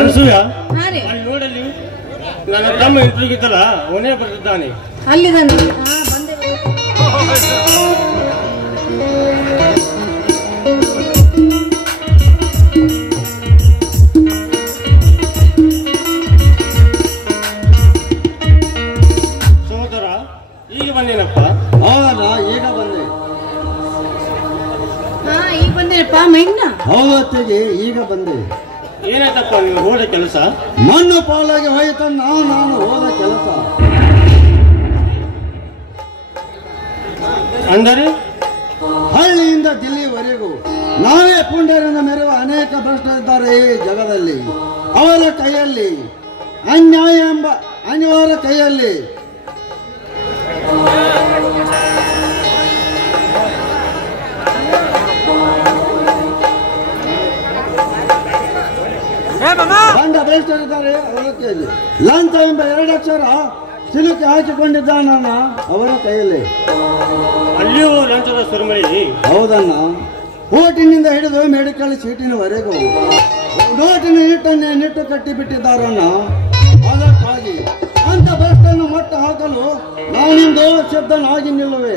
ಅನ್ಸೂಯ ಅಲ್ಲಿ ನೋಡಲ್ಲಿ ನನ್ನ ತಮ್ಮ ಇಂಟ್ರ್ಯೂಗಿದ್ದಲ್ಲ ಅವನೇ ಬರ್ತಿದ್ದಾನೆ. ಅಲ್ಲಿದ್ದಾನೆ. ಸಹೋದರ ಈಗ ಬಂದೇನಪ್ಪ? ಈಗ ಬಂದೆ. ಈಗ ಬಂದೇನಪ್ಪ ಮೈನ್ನ. ಹೌದತ್ತಿಗೆ ಈಗ ಬಂದೆ. ಏನಾಯ್ತಪ್ಪ ನೀವು ಹೋದ ಕೆಲಸ? ಮಣ್ಣು ಪಾಲಾಗಿ ಹೋಯ್ತು ನಾನು ಹೋದ ಕೆಲಸ. ಅಂದರೆ ಹಳ್ಳಿಯಿಂದ ದಿಲ್ಲಿವರೆಗೂ ನಾವೇ ಪುಂಡರನ್ನು ಮೆರೆಯುವ ಅನೇಕ ಭ್ರಷ್ಟರಿದ್ದಾರೆ ಈ ಜಗದಲ್ಲಿ. ಅವರ ಕೈಯಲ್ಲಿ ಅನ್ಯಾಯ ಎಂಬ ಅನಿವಾರ್ಯ ಕೈಯಲ್ಲಿ ಬಂಡ ಭ್ರಷ್ಟರಿದ್ದಾರೆ. ಅವರ ಕೈಯಲ್ಲಿ ಲಂಚ ಎಂಬ 2 ಅಕ್ಷರ ಸಿಲುಕಿ ಹಾಕಿಕೊಂಡಿದ್ದಾನ ಅವರ ಕೈಯಲ್ಲಿ. ಅಲ್ಲಿಯೂ ಲಂಚದ ಸುರುಮಳಿ. ಹೌದಣ್ಣ. ಓಟಿನಿಂದ ಹಿಡಿದು ಮೆಡಿಕಲ್ ಸೀಟಿನವರೆಗೂ ನೋಟಿನ ಹಿಟ್ಟನ್ನೇ ನಿಟ್ಟು ಕಟ್ಟಿಬಿಟ್ಟಿದ್ದಾರಣ್ಣ. ಅದಕ್ಕಾಗಿ ಅಂತ ಭ್ರಷ್ಟನ್ನು ಮಟ್ಟ ಹಾಕಲು ನಾನಿಂದು ಶಬ್ದನಾಗಿ ನಿಲ್ಲುವೆ.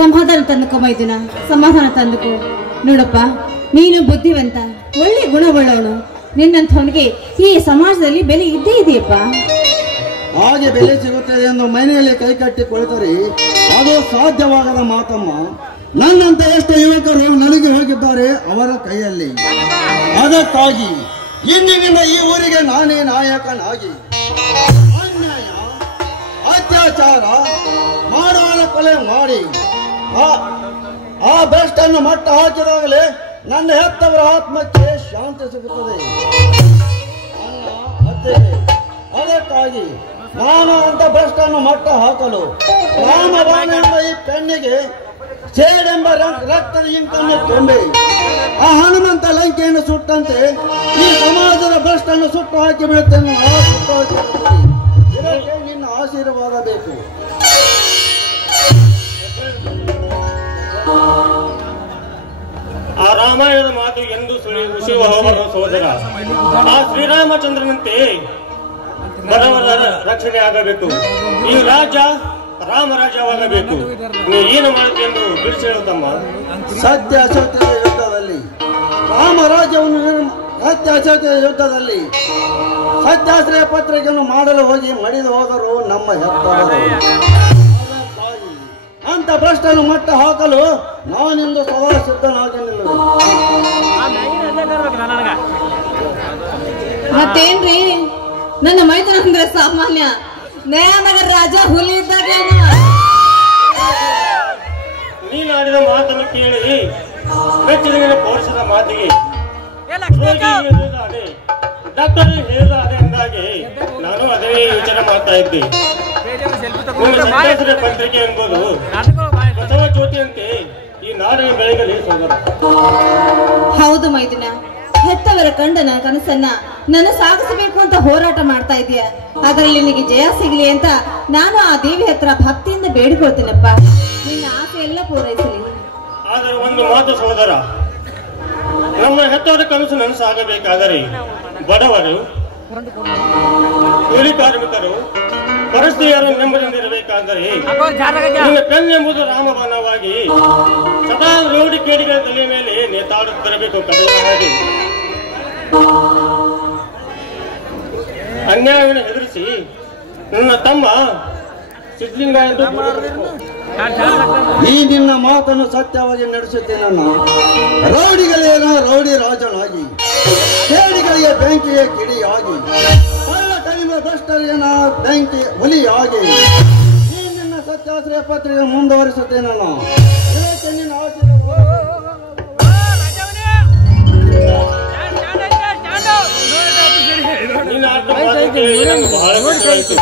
ಸಮಾಧಾನ ತಂದುಕೋ ಮೈದುನ, ಸಮಾಧಾನ ತಂದುಕೋ. ನೋಡಪ್ಪ, ನೀನು ಬುದ್ಧಿವಂತ, ಒಳ್ಳೆ ಗುಣವುಳ್ಳವನು. ನಿನ್ನಂಥವನಿಗೆ ಈ ಸಮಾಜದಲ್ಲಿ ಬೆಲೆ ಇದ್ದೇ ಇದೆಯಪ್ಪ. ಹಾಗೆ ಬೆಲೆ ಸಿಗುತ್ತದೆ ಎಂದು ಮನೆಯಲ್ಲಿ ಕೈ ಕಟ್ಟಿ ಕುಳಿತರೆ ಅದು ಸಾಧ್ಯವಾಗದ ಮಾತಮ್ಮ. ನನ್ನಂತ ಎಷ್ಟು ಯುವಕರು ನಲುಗಿ ಹೋಗಿದ್ದಾರೆ ಅವರ ಕೈಯಲ್ಲಿ. ಅದಕ್ಕಾಗಿ ಇಂದಿನಿಂದ ಈ ಊರಿಗೆ ನಾನೇ ನಾಯಕನಾಗಿ ಅನ್ಯಾಯ ಅತ್ಯಾಚಾರ ಮಾಡುವರ ಕೊಲೆ ಮಾಡಿ ಆ ಭ್ರಷ್ಟನ್ನು ಮಟ್ಟ ಹಾಕಿದಾಗಲೇ ನನ್ನ ಹೆತ್ತವರ ಆತ್ಮಕ್ಕೆ ಶಾಂತಿ ಸಿಗುತ್ತದೆ. ಅದಕ್ಕಾಗಿ ನಾನು ಅಂತ ಭ್ರಷ್ಟನ್ನು ಮಟ್ಟ ಹಾಕಲು ರಾಮಬಾಣ ಎಂಬ ಈ ಪೆಣ್ಣಿಗೆ ಸೇಡೆಂಬ ರಕ್ತದ ಇಂಕನ್ನು ತುಂಬಿ ಆ ಹನುಮಂತ ಲಂಕೆಯನ್ನು ಸುಟ್ಟಂತೆ ಈ ಸಮಾಜದ ಭ್ರಷ್ಟನ್ನು ಸುಟ್ಟು ಹಾಕಿ ಬಿಡುತ್ತೇನೆ. ಇದಕ್ಕೆ ನಿನ್ನ ಆಶೀರ್ವಾದ ಬೇಕು. ಆ ರಾಮಾಯಣದ ಮಾತು ಎಂದು ಸುಳಿಯುವ ಸಹೋದರ. ಆ ಶ್ರೀರಾಮಚಂದ್ರನಂತೆ ಬಡವರ ರಕ್ಷಣೆ ಆಗಬೇಕು. ಈ ರಾಜ್ಯ ರಾಮರಾಜ್ಯವಾಗಬೇಕು. ನೀ ಏನು ಮಾಡುತ್ತೆ ಎಂದು ಬಿಡಿಸಿ ಹೇಳುತ್ತಮ್ಮ. ಸತ್ಯ ಅಸತ್ಯದ ಯುದ್ಧದಲ್ಲಿ ರಾಮರಾಜ್ಯವನ್ನು ಸತ್ಯ ಯುದ್ಧದಲ್ಲಿ ಸತ್ಯಾಶ್ರಯ ಪತ್ರಿಕೆಯನ್ನು ಮಾಡಲು ಹೋಗಿ ಮಡಿದು ಹೋದರು ನಮ್ಮ ಹೆತ್ತವರು. ಅಂತ ಭ್ರಷ್ಟನ್ನು ಮಟ್ಟ ಹಾಕಲು ನಾನಿಂದು ಸದಾ ಸಿದ್ಧನಾಗಿ ನಿಲ್ಲುವೆ. ಮತ್ತೇನ್ರಿ, ನನ್ನ ಮೈದಾನ ಅಂದ್ರೆ ಸಾಮಾನ್ಯ ನ್ಯಾಯನಗರ ರಾಜ ಹುಲಿ ಇದ್ದಾಗ. ನೀನು ಆಡಿದ ಮಾತನ್ನು ಕೇಳಿ ಮೆಚ್ಚುಗೆ ಪೋಷಿಸಿದ ಮಾತಿಗೆ ಡಾಕ್ಟರ್ ಹೇಳಿದ ಅದೇ ಎಂದಾಗಿ ನಾನು ಅದೇ ವಿಚಾರ ಮಾಡ್ತಾ ಇದ್ದೆ. ಸತ್ಯಾಶ್ರಯ ಪತ್ರಿಕೆ ಎಂಬುದು ಬಸವ ಜ್ಯೋತಿಯಂತೆ ಈ ನಾಡಿನ ಬೆಳಗಲಿ ಸೋದರ. ಹೌದು ಮೈದುನ, ಹೆತ್ತವರ ಕಂಡನ ಕನಸನ್ನ ನನ್ನ ಸಾಗಿಸಬೇಕು ಅಂತ ಹೋರಾಟ ಮಾಡ್ತಾ ಇದೀಯ. ಅದರಲ್ಲಿ ನಿನಗೆ ಜಯ ಸಿಗಲಿ ಅಂತ ನಾನು ಆ ದೇವಿ ಹತ್ರ ಭಕ್ತಿಯಿಂದ ಬೇಡಿಕೊಳ್ತೀನಪ್ಪ. ನಿನ್ನ ಆಸೆ ಎಲ್ಲ ಪೂರೈಸಲಿ. ಆದರೆ ಒಂದು ಮಾತು ಸಹೋದರ, ನಮ್ಮ ಹೆತ್ತವರ ಕನಸು ನನಸಾಗಬೇಕಾದರೆ ಬಡವರು, ಕೂಲಿ ಕಾರ್ಮಿಕರು, ಪರಿಸ್ಥಿತಿಯರು ನೆಮ್ಮದಿಯಿಂದಿರಬೇಕಾದರೆ ನಿನ್ನ ಕಣ್ಣೆಂಬುದು ರಾಮಬಾಣವಾಗಿ ಸದಾ ರೋಡಿ ಕೇಡಿಗಳ ತಲೆ ಮೇಲೆ ನೇತಾಡುತ್ತಿರಬೇಕು. ಕಡೆಯ ಹಾಗೆ ಅನ್ಯಾಯವನ್ನು ಎದುರಿಸಿ ನನ್ನ ತಮ್ಮ ಸಿದ್ಧಲಿಂಗ ಎಂದು ಈ ನಿನ್ನ ಮಾತನ್ನು ಸತ್ಯವಾಗಿ ನಡೆಸುತ್ತೇನನ್ನ. ರೌಡಿಗಳೇನ ರೌಡಿ ರಾಜನಾಗಿ, ಕೇಡಿಗಳಿಗೆ ಬೆಂಕಿಯ ಕಿಡಿಯಾಗಿ, ಕಳ್ಳ ಕಡಿಮೆ ಭ್ರಷ್ಟರೇನ ಬೆಂಕಿ ಹುಲಿಯಾಗಿ ಈ ನಿನ್ನ ಸತ್ಯಾಶ್ರಯ ಪತ್ರಿಕೆ ಮುಂದುವರಿಸುತ್ತೇನನ್ನ. ಇದಕ್ಕೆ ನಿನ್ನ ಬಹಳ ಖುಷಿಯಾಯಿತು.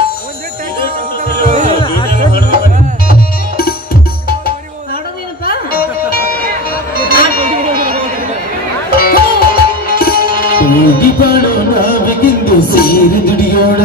ನಾವಿಗಿಂದು ಸೇರಿ ದುಡಿಯೋಣ.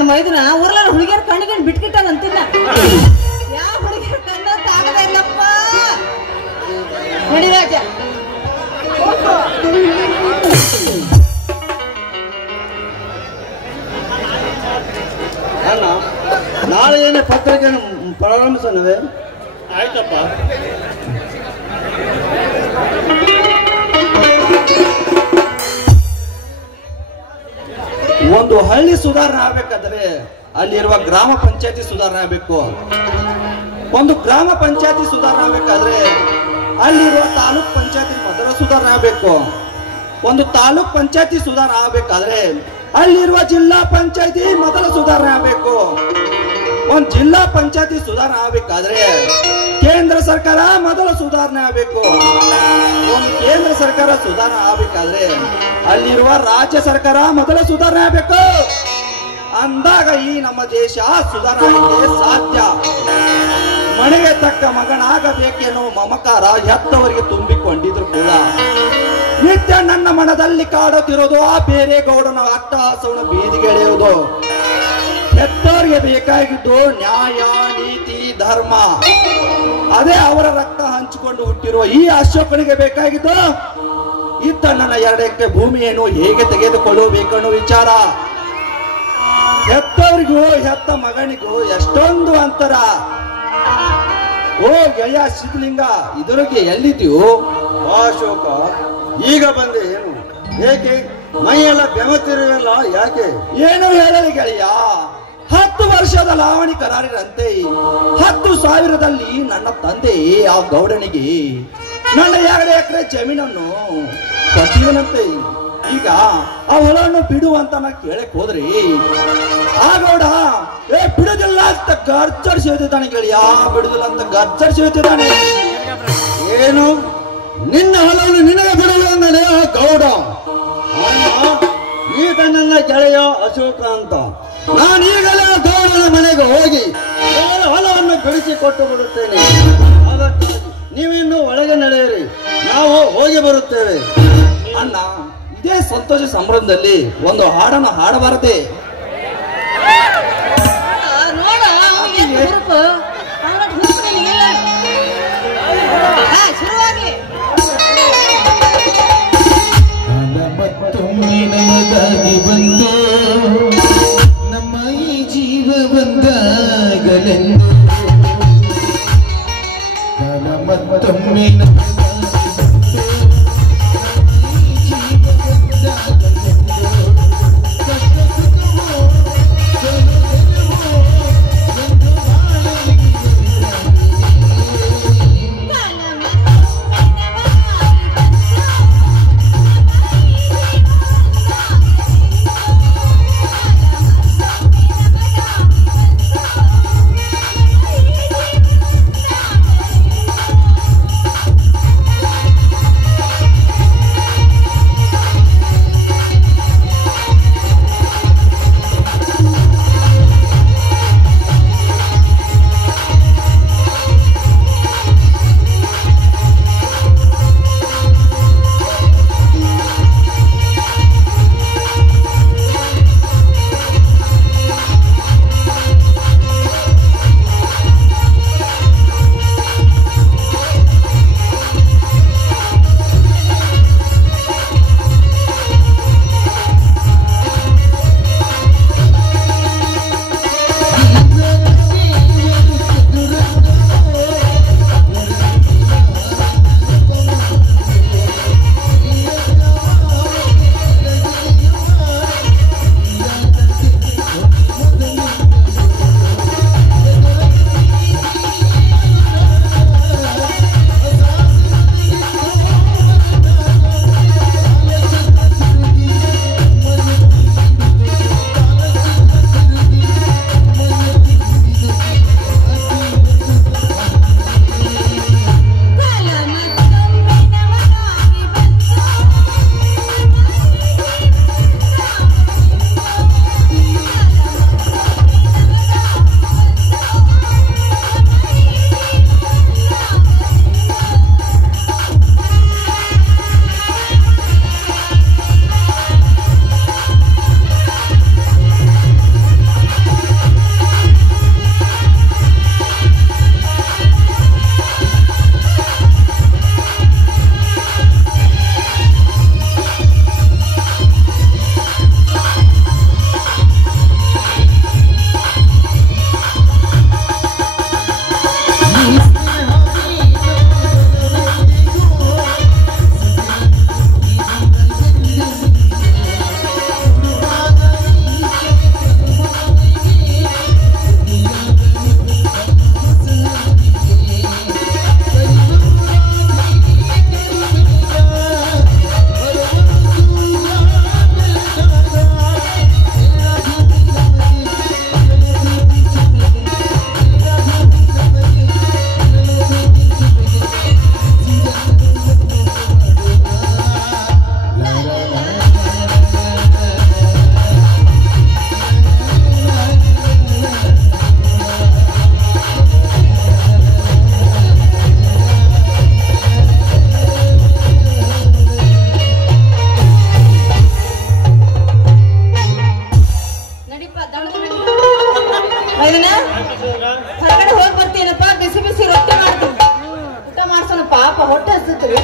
ನನ್ನ ಮೈದನ ಊರ್ಲ ಹುಡುಗಿಯರ ಕಣ್ಣಿಗೆ ಬಿಟ್ಕಿಟ್ಟಾನ ಅಂತಿಲ್ಲ. ಯಾವ ಹುಡುಗಿಯರ ಕಣ್ಣ ತಾಗದ ಇಲ್ಲಪ್ಪ. ನೋಡಿ ರಾಜ ಅಣ್ಣ, ನಾಳೆ ಏನೇ ಪತ್ರಿಕೆ ಪ್ರಾರಂಭಿಸೋಣವೇ? ಆಯ್ತಪ್ಪ. ಒಂದು ಹಳ್ಳಿ ಸುಧಾರಣೆ ಆಗ್ಬೇಕಾದ್ರೆ ಅಲ್ಲಿರುವ ಗ್ರಾಮ ಪಂಚಾಯತಿ ಸುಧಾರಣೆ ಆಗ್ಬೇಕು. ಒಂದು ಗ್ರಾಮ ಪಂಚಾಯತಿ ಸುಧಾರಣೆ ಆಗ್ಬೇಕಾದ್ರೆ ಅಲ್ಲಿರುವ ತಾಲೂಕ್ ಪಂಚಾಯತಿ ಮೊದಲ ಸುಧಾರಣೆ ಆಗ್ಬೇಕು. ಒಂದು ತಾಲೂಕ್ ಪಂಚಾಯತಿ ಸುಧಾರಣೆ ಆಗ್ಬೇಕಾದ್ರೆ ಅಲ್ಲಿರುವ ಜಿಲ್ಲಾ ಪಂಚಾಯತಿ ಮೊದಲ ಸುಧಾರಣೆ ಆಗ್ಬೇಕು. ಒಂದು ಜಿಲ್ಲಾ ಪಂಚಾಯತಿ ಸುಧಾರಣೆ ಆಗ್ಬೇಕಾದ್ರೆ ಕೇಂದ್ರ ಸರ್ಕಾರ ಮೊದಲ ಸುಧಾರಣೆ ಆಗ್ಬೇಕು. ಒಂದು ಕೇಂದ್ರ ಸರ್ಕಾರ ಸುಧಾರಣೆ ಆಗ್ಬೇಕಾದ್ರೆ ಅಲ್ಲಿರುವ ರಾಜ್ಯ ಸರ್ಕಾರ ಮೊದಲ ಸುಧಾರಣೆ ಆಗ್ಬೇಕು. ಅಂದಾಗ ಈ ನಮ್ಮ ದೇಶ ಸುಧಾರಣೆಗೆ ಸಾಧ್ಯ. ಮನೆಗೆ ತಕ್ಕ ಮಗನಾಗಬೇಕೆನ್ನುವ ಮಮಕಾರ ಹೆತ್ತವರಿಗೆ ತುಂಬಿಕೊಂಡಿದ್ರು ಕೂಡ ನಿತ್ಯ ನನ್ನ ಮನದಲ್ಲಿ ಕಾಡುತ್ತಿರೋದು ಆ ಬೇರೆ ಗೌಡನ ಅಟ್ಟಹಾಸವನ್ನು ಬೀದಿಗೆ ಎಳೆಯುವುದು. ಹೆತ್ತವರಿಗೆ ಬೇಕಾಗಿದ್ದು ನ್ಯಾಯ, ನೀತಿ, ಧರ್ಮ. ಅದೇ ಅವರ ರಕ್ತ ಹಂಚಿಕೊಂಡು ಹುಟ್ಟಿರುವ ಈ ಅಶೋಕನಿಗೆ ಬೇಕಾಗಿದ್ದು ಇತ್ತ ನನ್ನ 2 ಎಕರೆ ಭೂಮಿಯನ್ನು ಹೇಗೆ ತೆಗೆದುಕೊಳ್ಳಬೇಕನ್ನೋ ವಿಚಾರ. ಹೆತ್ತವರಿಗೂ ಹೆತ್ತ ಮಗನಿಗೂ ಎಷ್ಟೊಂದು ಅಂತರ. ಓ ಗೆಳೆಯ ಸಿದ್ಧಲಿಂಗ, ಇದರಿಗೆ ಎಲ್ಲಿದ್ದೀವು? ಅಶೋಕ, ಈಗ ಬಂದೆ. ಏನು ಏಕೆ ಮೈಯೆಲ್ಲ ಬೆಮತಿರುವಲ್ಲ? ಯಾಕೆ? ಏನು ಹೇಳಲಿ ಗೆಳೆಯ, 10 ವರ್ಷದ ಲಾವಣಿ ಕರಾರಿರಂತೆ 10,000ದಲ್ಲಿ ನನ್ನ ತಂದೆ ಆ ಗೌಡನಿಗೆ ನನ್ನ 2 ಎಕರೆ ಜಮೀನನ್ನು ಕೊಟ್ಟಿದನಂತೆ. ಈಗ ಆ ಹೊಲವನ್ನು ಬಿಡುವಂತ ನಾ ಕೇಳಕ್ ಹೋದ್ರಿ ಆ ಗೌಡ ಬಿಡುದಿಲ್ಲ ಅಂತ ಗರ್ಜರಿಸಿ ಹೇಳ್ತಿದ್ದಾನೆ ಗೆಳೆಯ. ಬಿಡುದಿಲ್ಲ ಅಂತ ಗರ್ಜರಿಸಿ ಹೇಳ್ತಿದ್ದಾನೆ. ಏನು ನಿನ್ನ ಹೊಲವನ್ನು ನಿನಗೆ ಬಿಡಲು ಅಂದನೆ ಆ ಗೌಡ? ಈಗ ನನ್ನ ಗೆಳೆಯ ಅಶೋಕ ಅಂತ ನಾನು ಈಗಲೇ ಗೌಡನ ಮನೆಗೆ ಹೋಗಿ ಹೊಲವನ್ನು ಬಿಡಿಸಿಕೊಟ್ಟು ಬಿಡುತ್ತೇನೆ. ಅದಕ್ಕಾಗಿ ನೀವಿನ್ನು ಒಳಗೆ ನಡೆಯಿರಿ, ನಾವು ಹೋಗಿ ಬರುತ್ತೇವೆ. ಅಣ್ಣ, ಇದೇ ಸಂತೋಷ ಸಂಭ್ರಮದಲ್ಲಿ ಒಂದು ಹಾಡನ್ನು ಹಾಡಬಾರದೆ? ನೋಡ ಶುರುವಾಗ್ಲಿ. ಮತ್ತೊಮ್ಮೆ ನಮಗಾಗಿ ಬಂದು ನಮ್ಮ ಈ ಜೀವ ಬಂದಾಗಲೆಂದು ಮತ್ತೊಮ್ಮೆ ಜೀವ ಬಂದಾಗಲೆಂದು ಮೈದನ ಹೊರಗಡೆ ಹೋಗಿ ಬರ್ತೀನಪ್ಪ, ಬಿಸಿ ಬಿಸಿ ರೊಟ್ಟಿ ಮಾಡ್ತೀನಿ, ಊಟ ಮಾಡ್ಸೋಣ. ಪಾಪ ಹೊಟ್ಟೆ ಹಸಿದ್ರಿ.